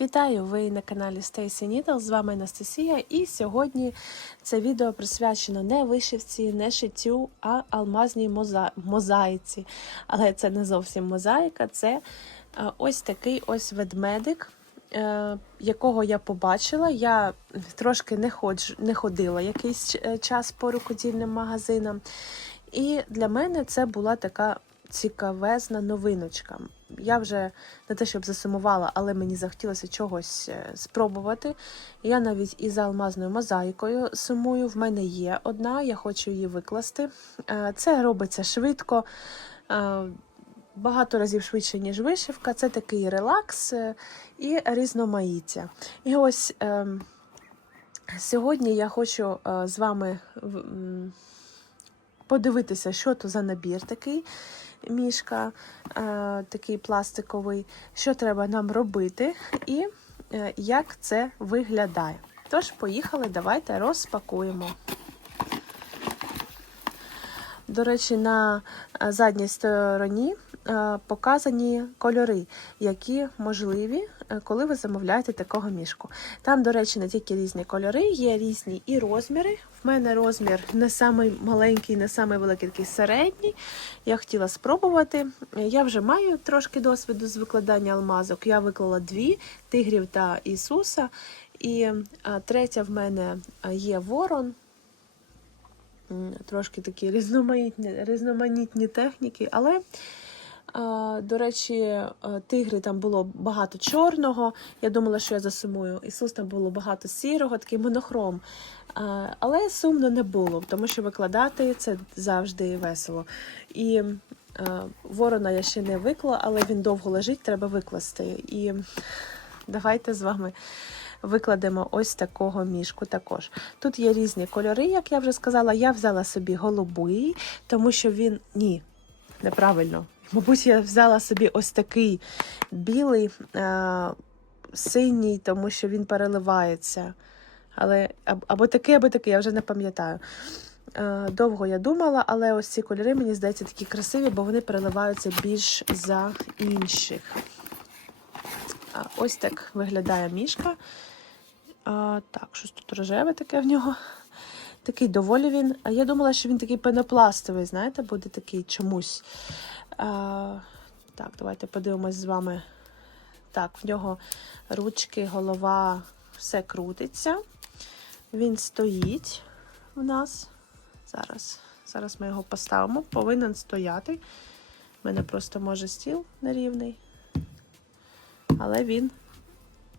Вітаю! Ви на каналі Stacy Needle, з вами Анастасія. І сьогодні це відео присвячено не вишивці, не шиттю, а алмазній моза... мозаїці. Але це не зовсім мозаїка, це е, ось такий ось ведмедик, е, якого я побачила. Я трошки не, ходжу, не ходила якийсь е, час по рукодільним магазинам. І для мене це була така цікавезна новиночка. Я вже не те, щоб засумувала, але мені захотілося чогось е, спробувати. Я навіть із алмазною мозаїкою сумую. В мене є одна, я хочу її викласти. Е, Це робиться швидко. е, Багато разів швидше, ніж вишивка. Це такий релакс і різноманіття. І ось е, сьогодні я хочу з вами подивитися, що то за набір такий мішка, е, такий пластиковий, що треба нам робити і е, як це виглядає. Тож, поїхали, давайте розпакуємо. До речі, на е, задній стороні показані кольори, які можливі, е, коли ви замовляєте такого мішку. Там, до речі, не тільки різні кольори, є різні і розміри. В мене розмір не самий маленький, не самий великий, такий середній. Я хотіла спробувати. Я вже маю трошки досвіду з викладання алмазок. Я виклала дві тигрів та Ісуса. І е, третя в мене е, є ворон. Трошки такі різноманітні, різноманітні техніки, але, е, до речі, е, тигри там було багато чорного. Я думала, що я засумую. Ісус там було багато сірого, такий монохром. Е, Але сумно не було, тому що викладати це завжди весело. І е, ворона я ще не виклала, але він довго лежить, треба викласти. І давайте з вами викладемо ось такого мішку також. Тут є різні кольори, як я вже сказала. Я взяла собі голубий, тому що він ні, неправильно. Мабуть, я взяла собі ось такий білий, е- синій, тому що він переливається. Але або такий, або такий, я вже не пам'ятаю. Е, Довго я думала, але ось ці кольори, мені здається, такі красиві, бо вони переливаються більш за інших. А, Ось так виглядає мішка. А, так, щось тут рожеве таке в нього. Такий доволі він. А я думала, що він такий пенопластовий, знаєте, буде такий чомусь. Так, давайте подивимось з вами. Так, в нього ручки, голова, все крутиться. Він стоїть в нас. Зараз. Зараз ми його поставимо. Повинен стояти. У мене просто може стіл нерівний. Але він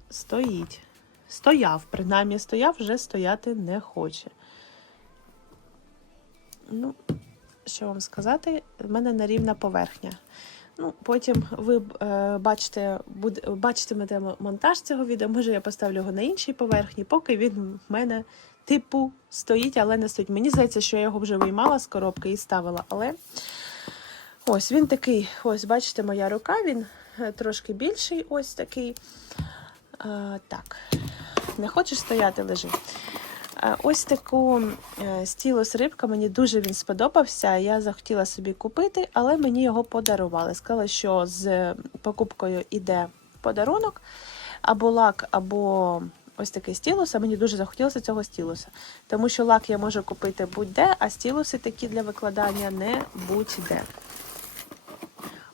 стоїть. Стояв, принаймні стояв, вже стояти не хоче. Ну, що вам сказати, в мене нерівна поверхня. Ну, потім ви е, бачите, буде, бачитимете монтаж цього відео. Може, я поставлю його на іншій поверхні, поки він в мене типу стоїть, але не стоїть. Мені здається, що я його вже виймала з коробки і ставила. Але ось він такий, ось, бачите, моя рука, він е, трошки більший, ось такий. Е, так, не хочеш стояти, лежи. Е, Ось таку е, стілус рибка, мені дуже він сподобався. Я захотіла собі купити, але мені його подарували. Сказали, що з покупкою йде подарунок, або лак, або ось такий стілус. А мені дуже захотілося цього стілуса. Тому що лак я можу купити будь-де, а стілуси такі для викладання не будь-де.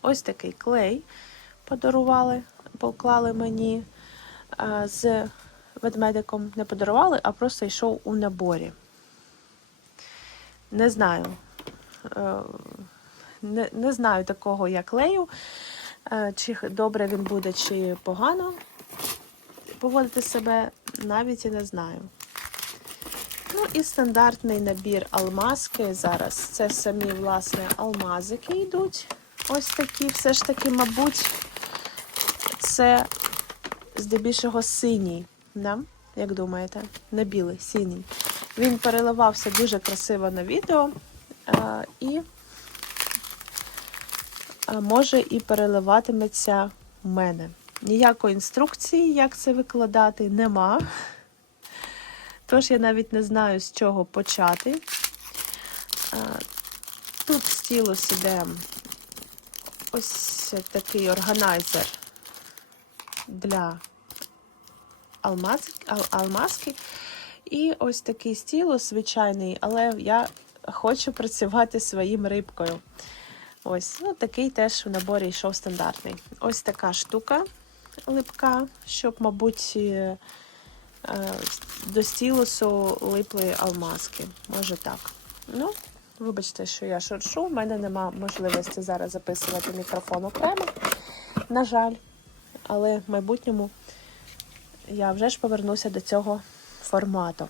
Ось такий клей подарували, поклали мені е, з ведмедиком не подарували, а просто йшов у наборі. Не знаю. е, Не, не знаю такого я клею, е, чи добре він буде, чи погано поводити себе, навіть і не знаю. Ну і стандартний набір алмазки зараз. Це самі, власне, алмазики йдуть. Ось такі, все ж таки, мабуть, це здебільшого синій. Да? Як думаєте? Не білий, синій. Він переливався дуже красиво на відео а, і а, може і переливатиметься в мене. Ніякої інструкції, як це викладати, нема. Тож я навіть не знаю, з чого почати. А, Тут стілус іде ось такий органайзер для алмазки. І ось такий стілус звичайний, але я хочу працювати своїм рибкою. Ось, ну такий теж в наборі йшов стандартний. Ось така штука липка, щоб, мабуть, е, е, до стілусу липли алмазки. Може так. Ну, вибачте, що я шуршу. У мене нема можливості зараз записувати мікрофон окремо. На жаль, але в майбутньому я вже ж повернуся до цього формату.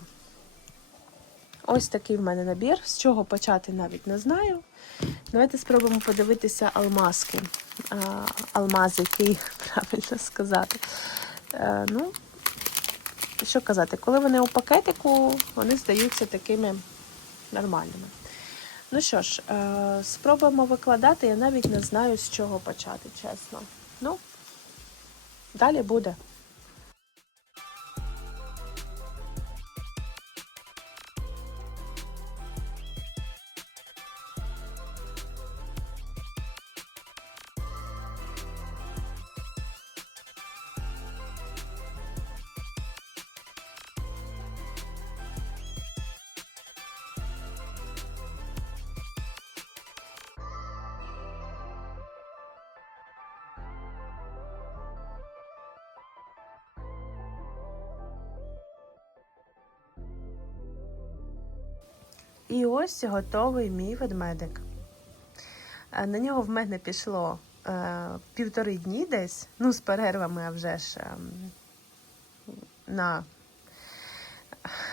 Ось такий в мене набір. З чого почати навіть не знаю. Давайте спробуємо подивитися алмазки. А, алмази, який правильно сказати. Е, ну, що казати, коли вони у пакетику, вони здаються такими нормальними. Ну що ж, е, спробуємо викладати. Я навіть не знаю, з чого почати, чесно. Ну, далі буде. І ось готовий мій ведмедик. Е, На нього в мене пішло е, півтори дні десь, ну, з перервами, а вже ж ем, на,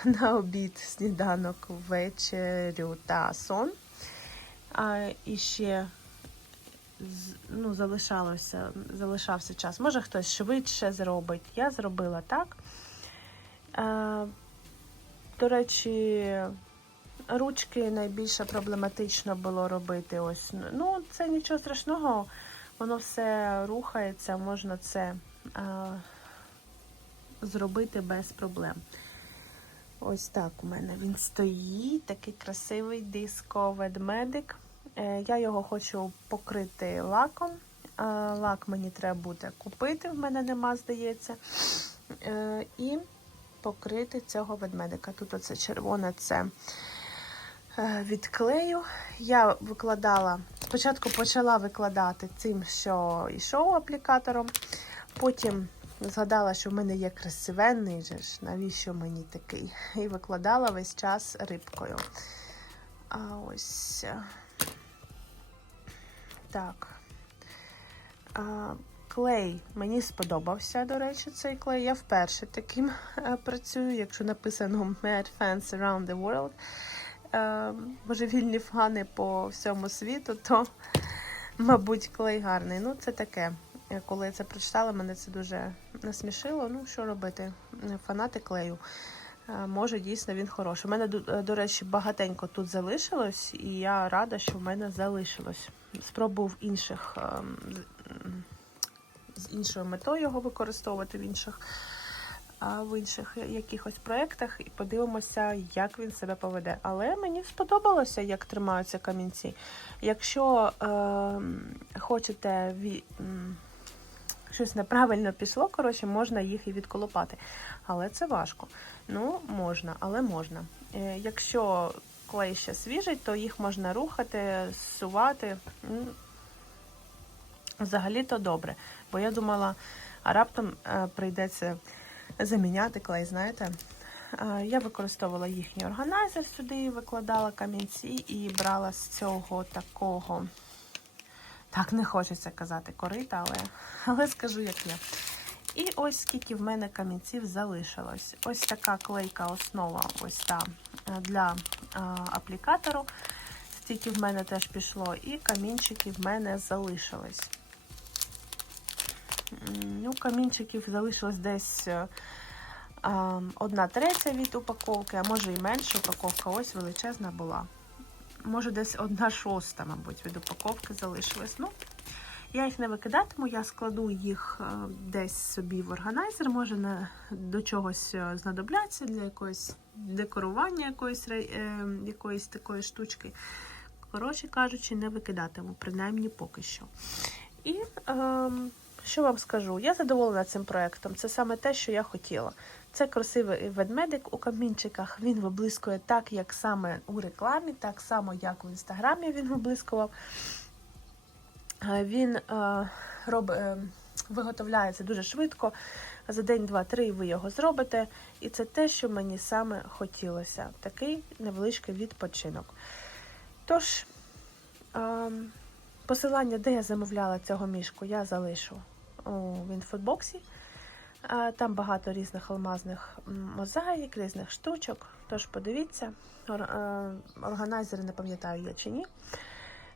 на обід, сніданок, вечерю та сон. А, і ще ну, залишалося, залишався час. Може хтось швидше зробить. Я зробила так. Е, до речі, ручки найбільше проблематично було робити. Ось ну це нічого страшного, воно все рухається, можна це а, зробити без проблем. Ось так у мене він стоїть, такий красивий диско-ведмедик. Е, Я його хочу покрити лаком. Е, Лак мені треба буде купити, в мене нема, здається. Е, І покрити цього ведмедика. Тут оце червоне це е, від клею. Я викладала, спочатку почала викладати цим, що йшов аплікатором. Потім згадала, що в мене є красивенний же ж, навіщо мені такий? І викладала весь час рибкою. А ось е, так. А, Клей мені сподобався, до речі, цей клей. Я вперше таким е, працюю, якщо написано Mad Fans Around the World. Е, божевільні фани по всьому світу, то, мабуть, клей гарний. Ну, це таке. Е, Коли я це прочитала, мене це дуже насмішило. Ну, що робити? Фанати клею. Е, Може, дійсно він хороший. У мене, до речі, багатенько тут залишилось, і я рада, що в мене залишилось. Спробував інших ем, з- іншою метою його використовувати в інших, в інших якихось проєктах і подивимося, як він себе поведе. Але мені сподобалося, як тримаються камінці. Якщо ем, хочете ві, щось неправильно пішло, коротше, можна їх і відколупати. Але це важко. Ну, можна, але можна. Е, якщо клей ще свіжий, то їх можна рухати, зсувати. Взагалі-то добре. Бо я думала, а раптом е, прийдеться заміняти клей, знаєте. Я використовувала їхній органайзер сюди, викладала камінці і брала з цього такого. Так, не хочеться казати корита, але, але скажу, як є. І ось скільки в мене камінців залишилось. Ось така клейка основа, ось та е, для е, аплікатору. Стільки в мене теж пішло, і камінчики в мене залишились. Ну, камінчиків залишилось десь е, одна третя від упаковки, а може і менша упаковка. Ось величезна була. Може, десь одна шоста, мабуть, від упаковки залишилась. Ну, я їх не викидатиму, я складу їх е, десь собі в органайзер, може на, до чогось е, знадобляться для якогось декорування якоїсь, е, якоїсь такої штучки. Коротше кажучи, не викидатиму, принаймні поки що. І ем, що вам скажу? Я задоволена цим проектом. Це саме те, що я хотіла. Це красивий ведмедик у камінчиках. Він виблискує так, як саме у рекламі, так само, як у інстаграмі він виблискував. Е, Він е, роб, е, виготовляється дуже швидко. За день, два, три ви його зробите. І це те, що мені саме хотілося. Такий невеличкий відпочинок. Тож, е, посилання, де я замовляла цього мішку, я залишу у інфобоксі. Там багато різних алмазних мозаїк, різних штучок. Тож подивіться, е, органайзери не пам'ятаю я чи ні.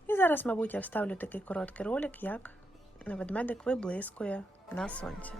І зараз, мабуть, я вставлю такий короткий ролик, як ведмедик виблискує на сонці.